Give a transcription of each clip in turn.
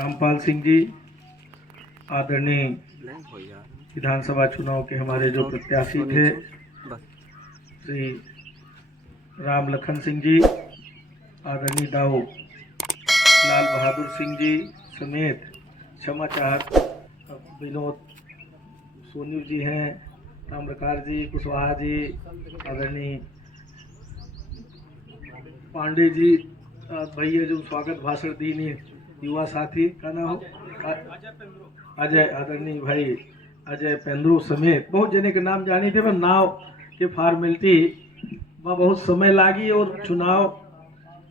रामपाल सिंह जी, आदरणीय विधानसभा चुनाव के हमारे जो प्रत्याशी थे श्री राम लखन सिंह जी, आदरणीय दाऊ लाल बहादुर सिंह जी समेत क्षमा चाहत विनोद सोनी जी हैं, ताम्रकार जी, कुशवाहा जी, आदरणीय पांडे जी, भैया जो स्वागत भाषण दी ने युवा साथी का नाम हो अजय, आदरणीय भाई अजय पेंद्रू समेत बहुत जने के नाम जानी थे। मैं नाव के फॉर्मेलिटी में बहुत समय लागी और चुनाव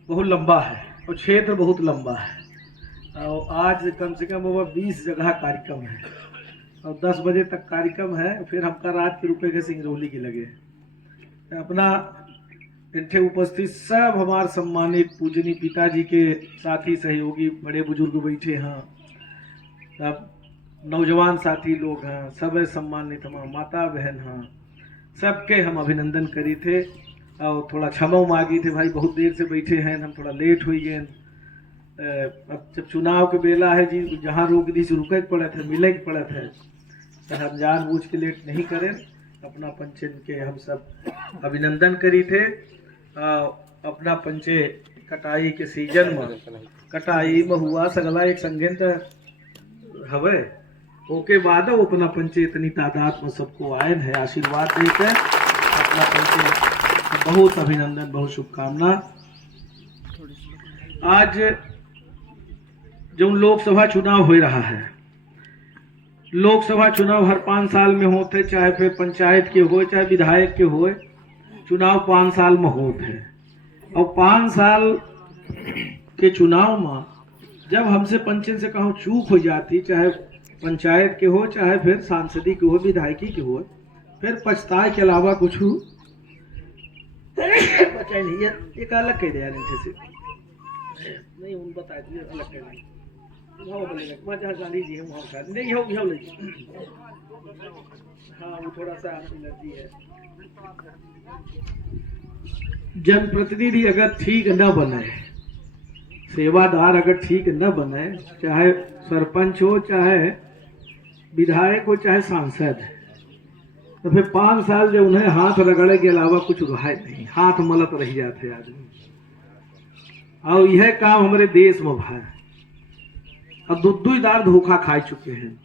बहुत लंबा है और क्षेत्र बहुत लंबा है और आज कम से कम वो 20 जगह कार्यक्रम है और 10 बजे तक कार्यक्रम है। फिर हमका रात के रुपए के सिंगरौली के लगे अपना इनके उपस्थित सब हमारे सम्मानित पूजनीय पिताजी के साथी सहयोगी बड़े बुजुर्ग बैठे हैं, सब नौजवान साथी लोग हैं, सब सम्मानित हमारे माता बहन हैं, सबके हम अभिनंदन करी थे और थोड़ा क्षमा मांगी थे भाई बहुत देर से बैठे हैं, हम थोड़ा लेट हो गए। अब जब चुनाव के बेला है जी, जहाँ रोक दी से रुके पड़े थे, मिले के पड़े थे, तो हम जानबूझ के लेट नहीं करें। अपना पंचे के हम सब अभिनंदन करी थे। अपना पंचे कटाई के सीजन में कटाई में हुआ सगला एक संगीन हवे ओके बाद वो अपना पंचे इतनी तादाद में सबको आए है आशीर्वाद देकर अपना पंचे बहुत अभिनंदन, बहुत शुभकामना। आज जो लोकसभा चुनाव हो रहा है, लोकसभा चुनाव हर 5 साल में होते, चाहे फिर पंचायत के हो चाहे विधायक के हो, चुनाव 5 साल में होते हैं और 5 साल के चुनाव में जब हमसे पंचन से कहूँ चूक हो जाती, चाहे पंचायत के हो चाहे फिर सांसदी के हो विधायकी के हो, फिर पछताए के अलावा कुछ बचा नहीं है। एक अलग कह दिया नीचे से नहीं उन बता दिए अलग कह दिया वो बोलेगा मैं जहाँ गाली जी हम वहाँ नहीं हो गया हाँ वो थोड़ा सा एलर्जी है। जनप्रतिनिधि अगर ठीक न बने, सेवादार अगर ठीक न बने, चाहे सरपंच हो चाहे विधायक हो चाहे सांसद, तो फिर 5 साल जो उन्हें हाथ रगड़े के अलावा कुछ रहा नहीं, हाथ मलत रह जाते आदमी। और यह काम हमारे देश में भाई अब दुदार धोखा खा चुके हैं।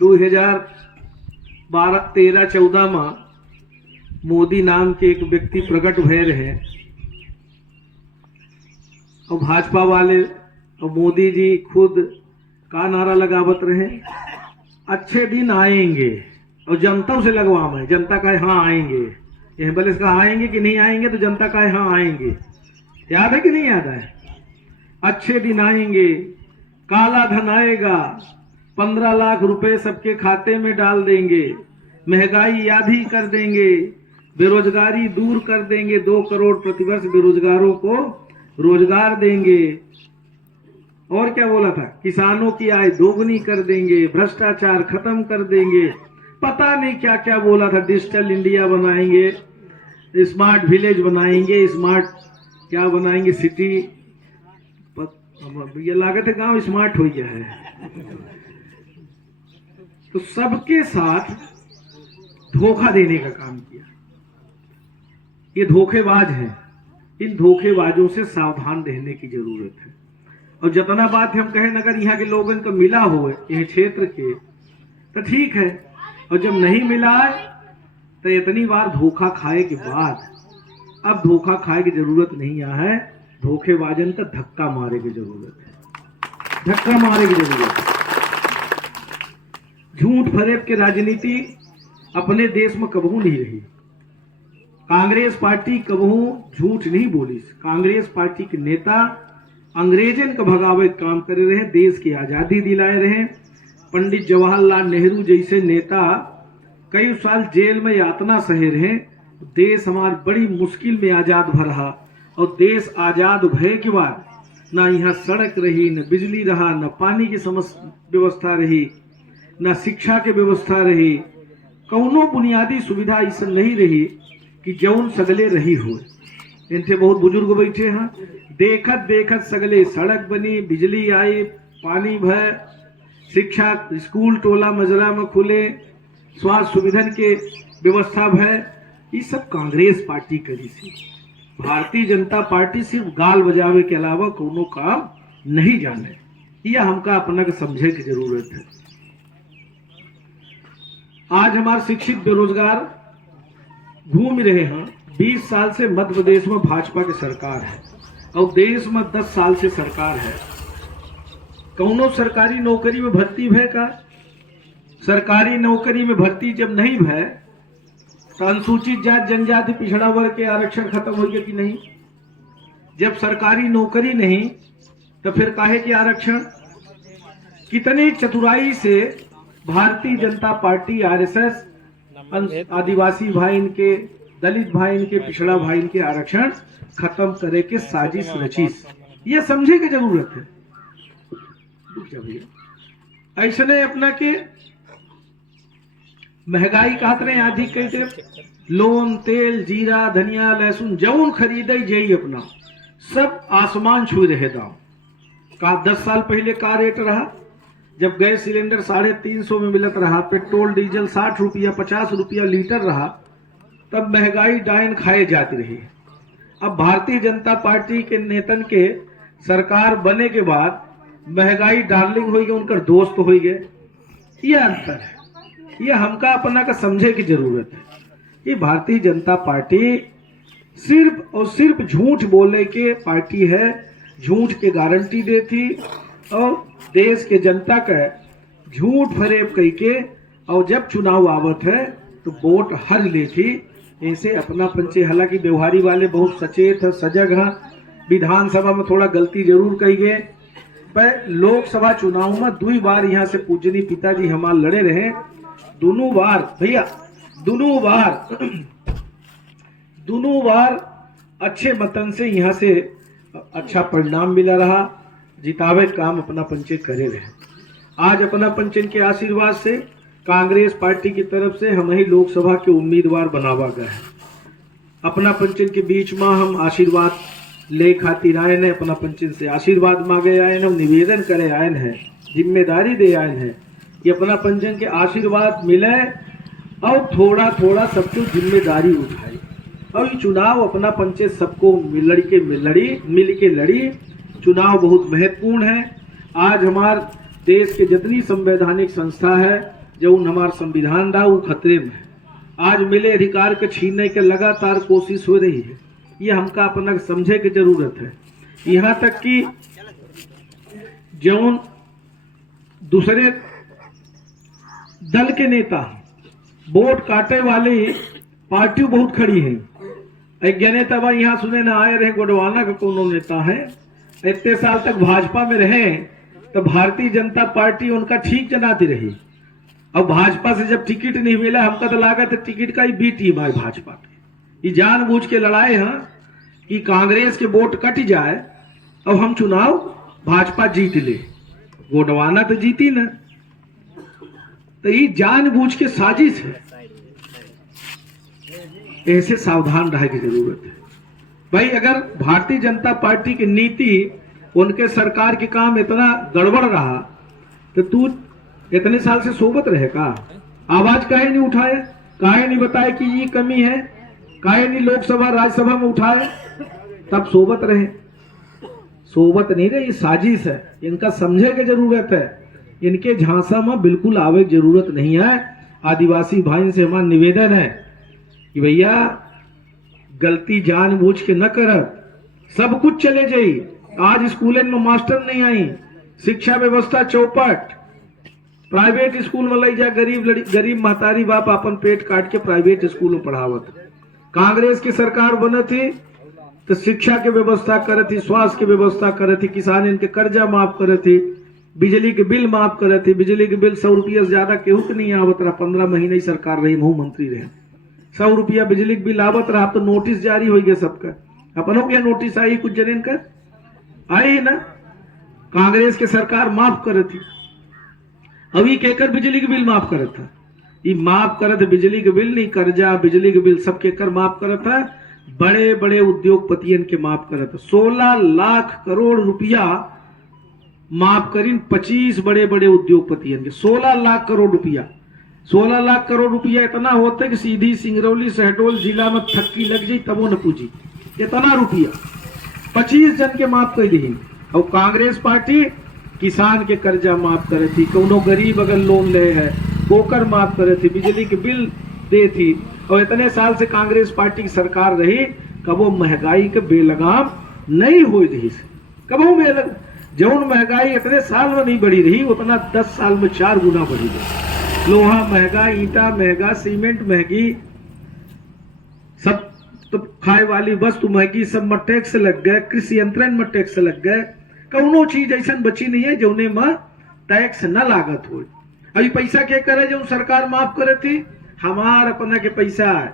2012-13-14 में मोदी नाम के एक व्यक्ति प्रकट भय रहे और भाजपा वाले और मोदी जी खुद का नारा लगावत रहे, अच्छे दिन आएंगे और जनता से लगवाएं, जनता कहे हाँ आएंगे, यह बल्कि कहा आएंगे कि नहीं आएंगे, तो जनता कहे हाँ आएंगे। याद है कि नहीं याद है? अच्छे दिन आएंगे, काला धन आएगा, 15 लाख रुपए सबके खाते में डाल देंगे, महंगाई आधी कर देंगे, बेरोजगारी दूर कर देंगे, 2 करोड़ प्रतिवर्ष बेरोजगारों को रोजगार देंगे। और क्या बोला था? किसानों की आय दोगुनी कर देंगे, भ्रष्टाचार खत्म कर देंगे, पता नहीं क्या क्या बोला था। डिजिटल इंडिया बनाएंगे, स्मार्ट विलेज बनाएंगे, स्मार्ट क्या बनाएंगे सिटी, ये लागत है गांव स्मार्ट हो गया है। तो सबके साथ धोखा देने का काम किया। ये धोखेबाज हैं, इन धोखेबाजों से सावधान रहने की जरूरत है। और जितना बात हम कहें अगर यहाँ के लोगों को मिला हो यह क्षेत्र के तो ठीक है, और जब नहीं मिला तो इतनी बार धोखा खाए के बाद अब धोखा खाए की जरूरत नहीं है। धोखेबाजन का धक्का मारे की जरूरत है, धक्का मारे की जरूरत है। झूठ फरेब की राजनीति अपने देश में कबहू नहीं रही। कांग्रेस पार्टी कबहू झूठ नहीं बोली। कांग्रेस पार्टी के नेता अंग्रेजन का भगावे काम करे रहे, देश की आजादी दिलाए रहे। पंडित जवाहरलाल नेहरू जैसे नेता कई साल जेल में यातना सहे रहे। देश हमार बड़ी मुश्किल में आजाद भरा और देश आजाद भय के बाद ना यहाँ सड़क रही, न बिजली रहा, न पानी की व्यवस्था रही, न शिक्षा की व्यवस्था रही, कौनो बुनियादी सुविधा ऐसा नहीं रही कि जौन सगले रही हो। इनसे बहुत बुजुर्ग बैठे हैं। देखत देखत सगले सड़क बनी, बिजली आई, पानी भय, शिक्षा स्कूल टोला मजरा में खुले, स्वास्थ्य सुविधन के व्यवस्था भय, ये सब कांग्रेस पार्टी करी सी। भारतीय जनता पार्टी सिर्फ गाल बजावे के अलावा कोनो काम नहीं जाने। यह हमका अपना के समझे की जरूरत है। आज हमारे शिक्षित बेरोजगार घूम रहे हैं। 20 साल से मध्य प्रदेश में भाजपा की सरकार है और देश में 10 साल से सरकार है। कौनो सरकारी नौकरी में भर्ती भय का? सरकारी नौकरी में भर्ती जब नहीं भय तो अनुसूचित जाति जनजाति पिछड़ा वर्ग के आरक्षण खत्म हो गया कि नहीं? जब सरकारी नौकरी नहीं तो फिर काहे के आरक्षण? कितनी चतुराई से भारतीय जनता पार्टी आरएसएस आदिवासी भाई इनके, दलित भाई इनके, पिछड़ा भाई इनके आरक्षण खत्म करे के साजिश रचीस। ये समझे की जरूरत है। ऐसा नहीं अपना के महंगाई कहते रहे, अधिक कहते लोन, तेल, जीरा, धनिया, लहसुन जौन खरीदे जई अपना सब आसमान छू रहे दाम का। 10 साल पहले का रेट रहा? जब गैस सिलेंडर 350 में मिलत रहा, पेट्रोल डीजल 60 रुपया 50 रुपया लीटर रहा, तब महंगाई डायन खाए जाती रही। अब भारतीय जनता पार्टी के नेतन के सरकार बने के बाद महंगाई डार्लिंग हो गई, उनका दोस्त हो गए। यह अंतर है। यह हमका अपना का समझे की जरूरत है। ये भारतीय जनता पार्टी सिर्फ और सिर्फ झूठ बोले के पार्टी है, झूठ के गारंटी देती और देश के जनता का झूठ फरेब कह के, और जब चुनाव आवत है तो वोट हर लेती। ऐसे अपना पंचे, हालांकि व्यवहारी वाले बहुत सचेत है, सजग है। विधानसभा में थोड़ा गलती जरूर कही गए, पर लोकसभा चुनाव में 2 बार यहाँ से पूजनीय पिताजी हमारे लड़े रहे। दोनों बार भैया, दोनों बार अच्छे मतन से यहाँ से अच्छा परिणाम मिला रहा। जितावे काम अपना पंचे करे रहे। आज अपना पंचन के आशीर्वाद से कांग्रेस पार्टी की तरफ से हम ही लोकसभा के उम्मीदवार बनावा गए हैं। अपना पंचन के बीच में हम आशीर्वाद ले खातिर आए हैं, अपना पंचन से आशीर्वाद मांगे आए हैं, निवेदन करे आए हैं, जिम्मेदारी दे आए हैं कि अपना पंचन के आशीर्वाद मिले और थोड़ा थोड़ा सबको जिम्मेदारी उठाई। और ये चुनाव अपना पंचे सबको मिल के लड़ी। चुनाव बहुत महत्वपूर्ण है। आज हमारे देश के जितनी संवैधानिक संस्था है, जो हमारा संविधान रहा, वो खतरे में है। आज मिले अधिकार के छीनने के लगातार कोशिश हो रही है। ये हमका अपना समझे की जरूरत है। यहाँ तक कि जो दूसरे दल के नेता वोट काटे वाले पार्टी बहुत खड़ी है। एक नेता बा यहाँ सुने ना आए रहे, गोडवाना का कोनो नेता है, इतने साल तक भाजपा में रहे तो भारतीय जनता पार्टी उनका ठीक जनाती रही। अब भाजपा से जब टिकट नहीं मिला, हमका तो लागत है टिकट का ही बी टीम है भाजपा की। ये जानबूझ के लड़ाए हैं कि कांग्रेस के वोट कट जाए अब हम चुनाव भाजपा जीत ले। गोडवाना तो जीती ना, तो ये जानबूझ के साजिश है। ऐसे सावधान रहने की जरूरत है भाई। अगर भारतीय जनता पार्टी की नीति, उनके सरकार के काम इतना गड़बड़ रहा तो तू इतने साल से सोबत रहेगा? आवाज काहे नहीं उठाए? काहे नहीं बताए कि ये कमी है? काहे नहीं लोकसभा राज्यसभा में उठाए? तब सोबत रहे। सोबत नहीं रहे, ये साजिश है। इनका समझे की जरूरत है। इनके झांसा में बिल्कुल आवे की जरूरत नहीं है। आदिवासी भाई से हमारा निवेदन है कि भैया गलती जानबूझ के न कर, सब कुछ चले जाई। आज स्कूल में मास्टर नहीं आई, शिक्षा व्यवस्था चौपट, प्राइवेट स्कूल में ले जा गरीब महतारी बाप अपन पेट काट के प्राइवेट स्कूल में पढ़ावत। कांग्रेस की सरकार बने थी तो शिक्षा के व्यवस्था करे थी, स्वास्थ्य की व्यवस्था करे थी, किसान इनके कर्जा माफ करे थी, बिजली के बिल माफ करे थी। बिजली के बिल 100 रुपया से ज्यादा केहू के नहीं आवत रहा। 15 महीने ही सरकार रही, महू मंत्री रहे। 100 रुपया बिजली के बिल आवत रहा, तो नोटिस जारी हो गया सबका। अपनों के नोटिस आई, कुछ जन का आई ना। कांग्रेस की सरकार माफ करे थी। अभी केकर बिजली के बिल माफ करे था? ये माफ करे थे बिजली के बिल नहीं, कर्जा बिजली के बिल सब केकर माफ करे था? बड़े बड़े उद्योगपतियन के माफ करत 16 लाख करोड़ रुपया माफ करीन 25 बड़े बड़े उद्योगपतियन के 16 लाख करोड़ रुपया। 16 लाख करोड़ रुपया इतना होता है कि सीधी सिंगरौली शहडोल जिला में थक्की लग जाई तबो न पूजी इतना रुपया 25 जन के माफ कर दी। और कांग्रेस पार्टी किसान के कर्जा माफ करे थी, कौनो गरीब अगर लोन ले है ओकर माफ करे थी, बिजली के बिल दे थी। और इतने साल से कांग्रेस पार्टी की सरकार रही, कबो महंगाई के बेलगाम नहीं हुई थी। कबो जौन महंगाई इतने साल में नहीं बढ़ी रही उतना 10 साल में 4 गुना बढ़ी रही। लोहा महंगा, ईंटा महंगा, सीमेंट महंगी, सब तो खाए वाली वस्तु महंगी, सब में टैक्स लग गए, कृषि यंत्रण में टैक्स लग गए। कौनो चीज ऐसा बची नहीं है जौने में टैक्स न लागत हो। अभी पैसा क्या करे जो सरकार माफ करे थी, हमार अपना के पैसा है।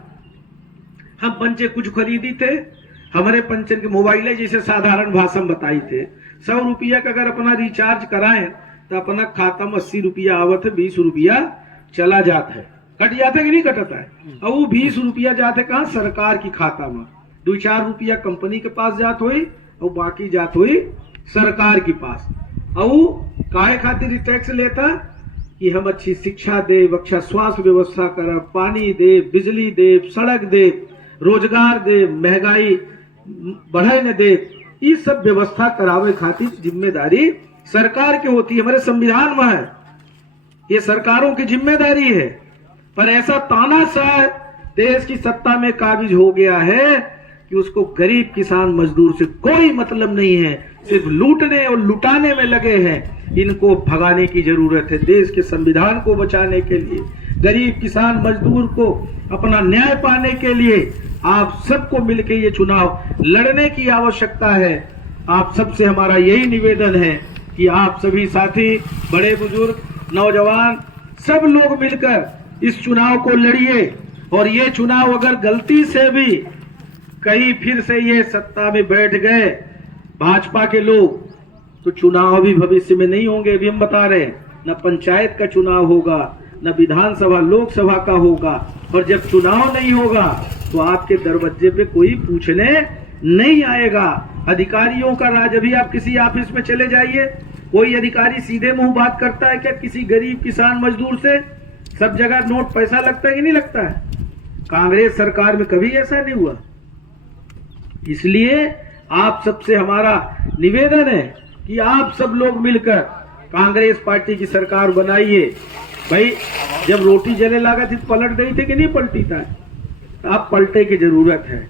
हम पंचे कुछ खरीदी थे, हमारे पंचन के मोबाइल जैसे साधारण भाषा में बताई थे 100 रुपया का अगर अपना रिचार्ज कराएं तो अपना खाता में 80 रुपया आवत है, 20 रुपया चला जाता है, कट जाता है कि नहीं कटता है। और वो 20 रुपया जाते कहाँ, सरकार की खाता में। 2-4 रुपया कंपनी के पास जात हुई और बाकी जात हुई सरकार के पास। और काहे खातिर टैक्स लेता कि हम अच्छी शिक्षा दे, अच्छा स्वास्थ्य व्यवस्था कर, पानी दे, बिजली दे, सड़क दे, रोजगार दे, महंगाई बढ़े न दे। ये सब व्यवस्था करावे खातिर जिम्मेदारी सरकार की होती है, हमारे संविधान में है, ये सरकारों की जिम्मेदारी है। पर ऐसा तानाशाह देश की सत्ता में काबिज हो गया है कि उसको गरीब किसान मजदूर से कोई मतलब नहीं है, सिर्फ लूटने और लुटाने में लगे हैं। इनको भगाने की जरूरत है। देश के संविधान को बचाने के लिए, गरीब किसान मजदूर को अपना न्याय पाने के लिए आप सबको मिलकर ये चुनाव लड़ने की आवश्यकता है। आप सबसे हमारा यही निवेदन है कि आप सभी साथी, बड़े बुजुर्ग, नौजवान, सब लोग मिलकर इस चुनाव को लड़िए। और ये चुनाव अगर गलती से भी कहीं फिर से ये सत्ता में बैठ गए भाजपा के लोग, तो चुनाव भी भविष्य में नहीं होंगे। अभी हम बता रहे हैं, न पंचायत का चुनाव होगा, न विधानसभा लोकसभा का होगा। और जब चुनाव नहीं होगा तो आपके दरवाजे पे कोई पूछने नहीं आएगा। अधिकारियों का राज, अभी आप किसी ऑफिस में चले जाइए, कोई अधिकारी सीधे मुंह बात करता है क्या किसी गरीब किसान मजदूर से? सब जगह नोट पैसा लगता है कि नहीं लगता है? कांग्रेस सरकार में कभी ऐसा नहीं हुआ। इसलिए आप सबसे हमारा निवेदन है कि आप सब लोग मिलकर कांग्रेस पार्टी की सरकार बनाइए। भाई जब रोटी जले लगा थी पलट गई थी कि नहीं पलटी था? अब पलटे की जरूरत है।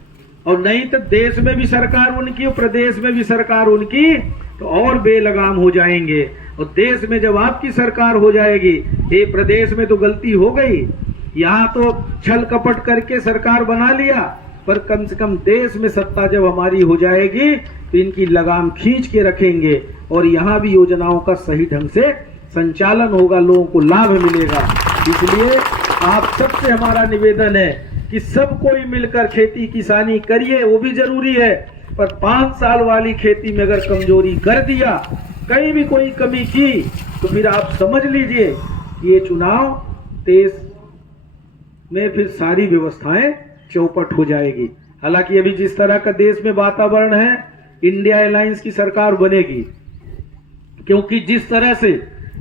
और नहीं तो देश में भी सरकार उनकी और प्रदेश में भी सरकार उनकी, तो और बेलगाम हो जाएंगे। और देश में जब आपकी सरकार हो जाएगी, ये प्रदेश में तो गलती हो गई, यहाँ तो छल कपट करके सरकार बना लिया, पर कम से कम देश में सत्ता जब हमारी हो जाएगी तो इनकी लगाम खींच के रखेंगे और यहाँ भी योजनाओं का सही ढंग से संचालन होगा, लोगों को लाभ मिलेगा। इसलिए आप सबसे हमारा निवेदन है कि सब कोई मिलकर खेती किसानी करिए, वो भी जरूरी है। पर 5 साल वाली खेती में अगर कमजोरी कर दिया, कहीं भी कोई कमी की, तो फिर आप समझ लीजिए कि ये चुनाव देश में फिर सारी व्यवस्थाएं चौपट हो जाएगी। हालांकि अभी जिस तरह का देश में वातावरण है, इंडिया अलायंस की सरकार बनेगी, क्योंकि जिस तरह से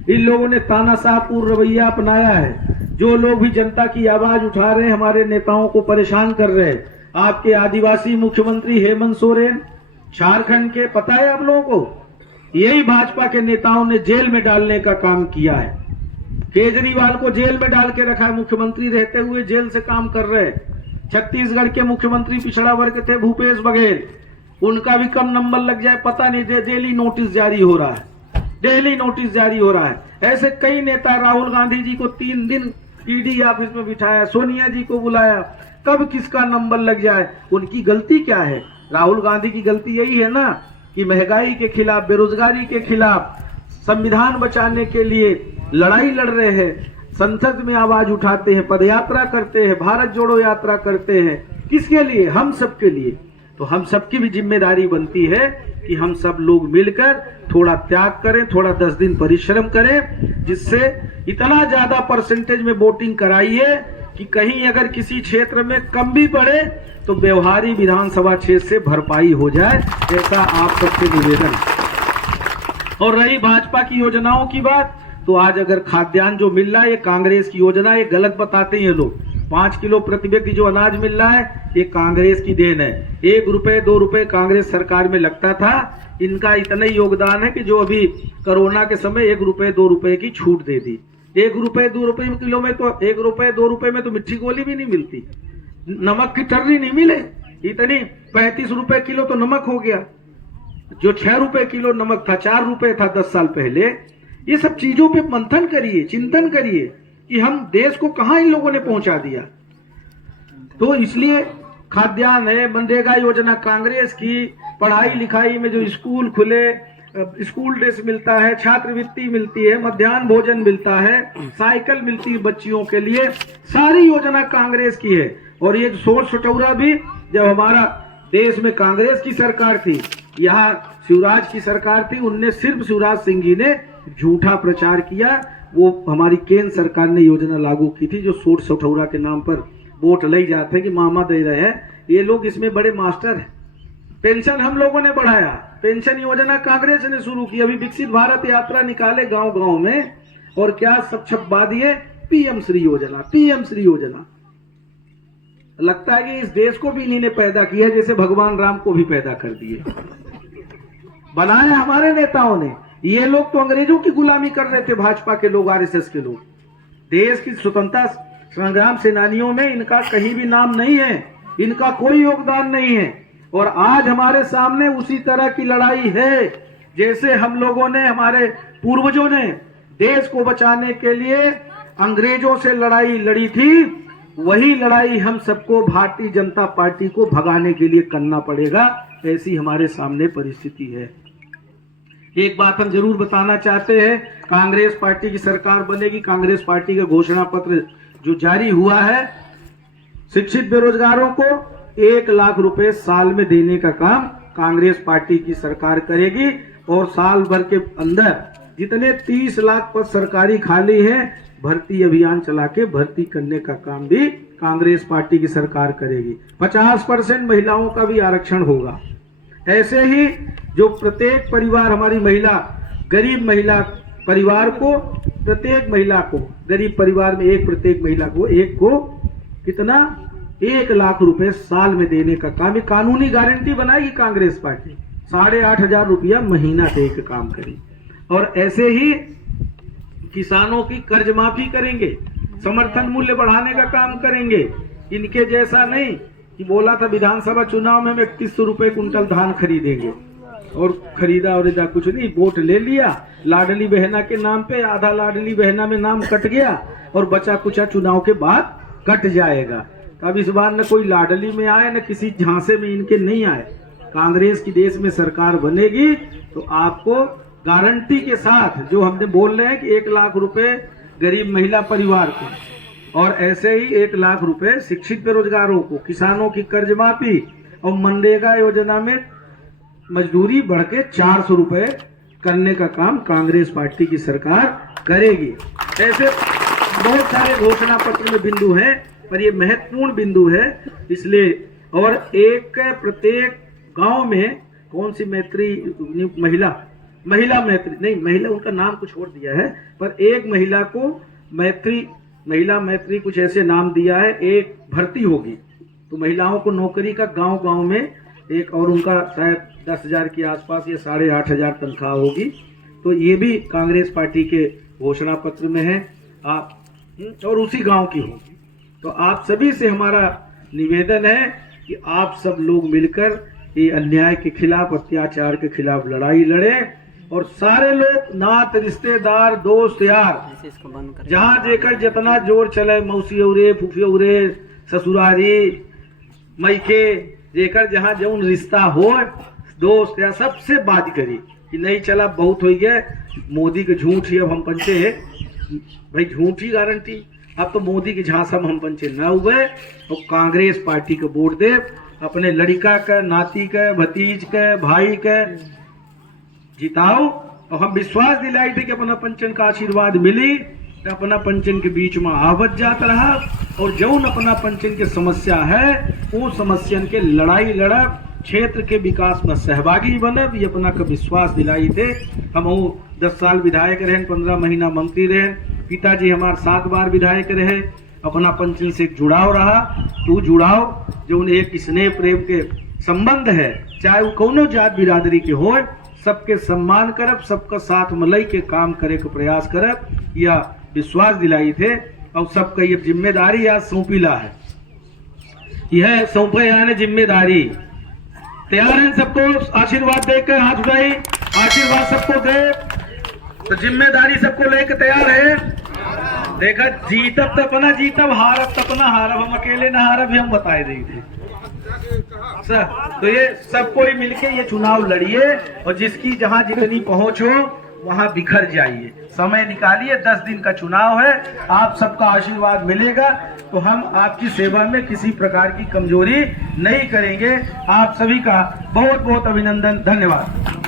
इन लोगों ने तानाशाहपूर्ण रवैया अपनाया है, जो लोग भी जनता की आवाज उठा रहे हैं, हमारे नेताओं को परेशान कर रहे हैं। आपके आदिवासी मुख्यमंत्री हेमंत सोरेन झारखंड के, पता है आप लोगों को, यही भाजपा के नेताओं ने जेल में डालने का काम किया है। केजरीवाल को जेल में डाल के रखा है, मुख्यमंत्री रहते हुए जेल से काम कर रहे हैं। छत्तीसगढ़ के मुख्यमंत्री पिछड़ा वर्ग थे भूपेश बघेल, उनका भी कम नंबर लग जाए पता नहीं, डेली नोटिस जारी हो रहा है, डेली नोटिस जारी हो रहा है। ऐसे कई नेता, राहुल गांधी जी को 3 दिन ईडी ऑफिस में बिठाया, सोनिया जी को बुलाया, कब किसका नंबर लग जाए। उनकी गलती क्या है? राहुल गांधी की गलती यही है ना कि महंगाई के खिलाफ, बेरोजगारी के खिलाफ, संविधान बचाने के लिए लड़ाई लड़ रहे हैं, संसद में आवाज उठाते हैं, पदयात्रा करते हैं, भारत जोड़ो यात्रा करते हैं। किसके लिए? हम सबके लिए। तो हम सबकी भी जिम्मेदारी बनती है कि हम सब लोग मिलकर थोड़ा त्याग करें, थोड़ा 10 दिन परिश्रम करें, जिससे इतना ज्यादा परसेंटेज में वोटिंग कराइए कि कहीं अगर किसी क्षेत्र में कम भी पड़े तो व्यवहारी विधानसभा क्षेत्र से भरपाई हो जाए, ऐसा आप सबसे निवेदन। और रही भाजपा की योजनाओं की बात, तो आज अगर खाद्यान्न जो मिल रहा है ये कांग्रेस की योजना, ये गलत बताते हैं लोग। 5 किलो प्रति व्यक्ति जो अनाज मिल रहा है ये कांग्रेस की देन है। 1 रुपए 2 रुपए कांग्रेस सरकार में लगता था, इनका इतना ही योगदान है कि जो अभी कोरोना के समय 1 रुपए 2 रुपए की छूट दे दी। 1 रुपए 2 रुपए किलो में तो 1 रुपए 2 रुपए में तो मिट्टी गोली भी नहीं मिलती, नमक की टर्री नहीं मिले इतनी। 35 रुपए किलो तो नमक हो गया, जो 6 रुपए किलो नमक था 4 रुपए था 10 साल पहले। ये सब चीजों पे मंथन करिए, चिंतन करिए कि हम देश को कहां इन लोगों ने पहुंचा दिया। तो इसलिए खाद्यान्न है, मनरेगा योजना कांग्रेस की, पढ़ाई लिखाई में जो स्कूल खुले, स्कूल ड्रेस मिलता है, छात्रवृत्ति मिलती है, मध्याह्न भोजन मिलता है, साइकिल मिलती है बच्चियों के लिए, सारी योजना कांग्रेस की है। और ये सोच सटौरा भी जब हमारा देश में कांग्रेस की सरकार थी, यहाँ शिवराज की सरकार थी, उनने सिर्फ शिवराज सिंह जी ने झूठा प्रचार किया। वो हमारी केंद्र सरकार ने योजना लागू की थी, जो सोट सठौरा के नाम पर वोट ले जाते हैं कि मामा दे रहे हैं, ये लोग इसमें बड़े मास्टर हैं। पेंशन हम लोगों ने बढ़ाया, पेंशन योजना कांग्रेस ने शुरू की। अभी विकसित भारत यात्रा निकाले गांव गांव में, और क्या सब छपवा दिए, पीएम श्री योजना, पीएम श्री योजना। लगता है कि इस देश को भी इन्हीं ने पैदा किया, जैसे भगवान राम को भी पैदा कर दिए, बनाया हमारे नेताओं ने। ये लोग तो अंग्रेजों की गुलामी कर रहे थे, भाजपा के लोग, आरएसएस के लोग। देश की स्वतंत्रता संग्राम सेनानियों में इनका कहीं भी नाम नहीं है, इनका कोई योगदान नहीं है। और आज हमारे सामने उसी तरह की लड़ाई है, जैसे हम लोगों ने, हमारे पूर्वजों ने देश को बचाने के लिए अंग्रेजों से लड़ाई लड़ी थी, वही लड़ाई हम सबको भारतीय जनता पार्टी को भगाने के लिए करना पड़ेगा। ऐसी हमारे सामने परिस्थिति है। एक बात हम जरूर बताना चाहते हैं, कांग्रेस पार्टी की सरकार बनेगी। कांग्रेस पार्टी का घोषणा पत्र जो जारी हुआ है, शिक्षित बेरोजगारों को 1 लाख रुपए साल में देने का काम कांग्रेस पार्टी की सरकार करेगी। और साल भर के अंदर जितने 30 लाख पद सरकारी खाली हैं, भर्ती अभियान चला के भर्ती करने का काम भी कांग्रेस पार्टी की सरकार करेगी। 50% महिलाओं का भी आरक्षण होगा। ऐसे ही जो प्रत्येक परिवार, हमारी महिला, गरीब महिला परिवार को, प्रत्येक महिला को, गरीब परिवार में प्रत्येक महिला को एक को कितना 1 लाख रुपए साल में देने का काम, कानूनी गारंटी बनाएगी कांग्रेस पार्टी। 8,500 रुपया महीना दे के काम करेगी। और ऐसे ही किसानों की कर्ज माफी करेंगे, समर्थन मूल्य बढ़ाने का काम करेंगे। इनके जैसा नहीं कि बोला था विधानसभा चुनाव में हम 3100 रुपए कुंटल धान खरीदेंगे, और खरीदा और इधर कुछ नहीं, वोट ले लिया लाडली बहना के नाम पे, आधा लाडली बहना में नाम कट गया और बचा कुचा चुनाव के बाद कट जाएगा। अब इस बार न कोई लाडली में आए, न किसी झांसे में इनके नहीं आए। कांग्रेस की देश में सरकार बनेगी तो आपको गारंटी के साथ, जो हमने बोल रहे हैं कि 1 लाख रुपए गरीब महिला परिवार को, और ऐसे ही 1 लाख रुपए शिक्षित बेरोजगारों को, किसानों की कर्ज माफी, और मनरेगा योजना में मजदूरी बढ़ के 400 रुपए करने का काम कांग्रेस पार्टी की सरकार करेगी। ऐसे बहुत सारे घोषणा पत्र में बिंदु हैं, पर ये महत्वपूर्ण बिंदु है इसलिए। और एक प्रत्येक गांव में कौन सी मैत्री, महिला मैत्री नहीं, महिला उनका नाम कुछ और दिया है, पर एक महिला को महिला मैत्री कुछ ऐसे नाम दिया है, एक भर्ती होगी तो महिलाओं को नौकरी का गांव गांव में एक, और उनका शायद 10,000 के आसपास या 8,500 तनख्वाह होगी। तो ये भी कांग्रेस पार्टी के घोषणा पत्र में है, आप और उसी गांव की होगी। तो आप सभी से हमारा निवेदन है कि आप सब लोग मिलकर ये अन्याय के खिलाफ, अत्याचार के खिलाफ लड़ाई लड़ें, और सारे लोग, नात रिश्तेदार दोस्त यार, जहाँ जेकर जितना जोर चले, मौसी उरे, फूफी उरे, ससुरारी मैके, जेकर जहाँ जौन रिश्ता हो, दोस्त या सबसे बात करी कि नहीं चला, बहुत हो गया मोदी के झूठ ही अब हम पंचे है भाई, झूठी गारंटी। अब तो मोदी के झांसा में हम पंचे न हुए, तो कांग्रेस पार्टी के वोट दे, अपने लड़का का, नाती का, भतीज का, भाई का जिताओ। और हम विश्वास दिलाई थे कि अपना पंचन का आशीर्वाद मिली, अपना पंचन के बीच में आवत जात रहा और जौन अपना पंचन के समस्या है वो समस्यन के लड़ाई लड़ब, क्षेत्र के विकास में सहभागी बनब, ये अपना का विश्वास दिलाई थे। हम 10 साल विधायक रहे, 15 महीना मंत्री रहे, पिताजी हमारे 7 बार विधायक रहे। अपना पंचन से जुड़ाव रहा, तो जुड़ाव जो उन्हें एक स्नेह प्रेम के संबंध है, चाहे वो कोनो जात बिरादरी के हो, सबके सम्मान करब, सबका साथ मिलई के काम करे के प्रयास करब, या विश्वास दिलाई थे। और सबका ये जिम्मेदारी आज सौंपीला है, यह सौंपे यानी जिम्मेदारी। तैयार है सबको आशीर्वाद देकर, हाथ उठाई, आशीर्वाद सबको दे, तो जिम्मेदारी सबको लेकर तैयार है। देखा, जीतब तो अपना जीतब, हारब तो अपना हारब, हम अकेले ना हारब, हम बताए देंगे सर। तो ये सब कोई मिलके ये चुनाव लड़िए और जिसकी जहां जितनी पहुंच हो वहां बिखर जाइए, समय निकालिए। 10 दिन का चुनाव है, आप सबका आशीर्वाद मिलेगा तो हम आपकी सेवा में किसी प्रकार की कमजोरी नहीं करेंगे। आप सभी का बहुत बहुत अभिनंदन, धन्यवाद।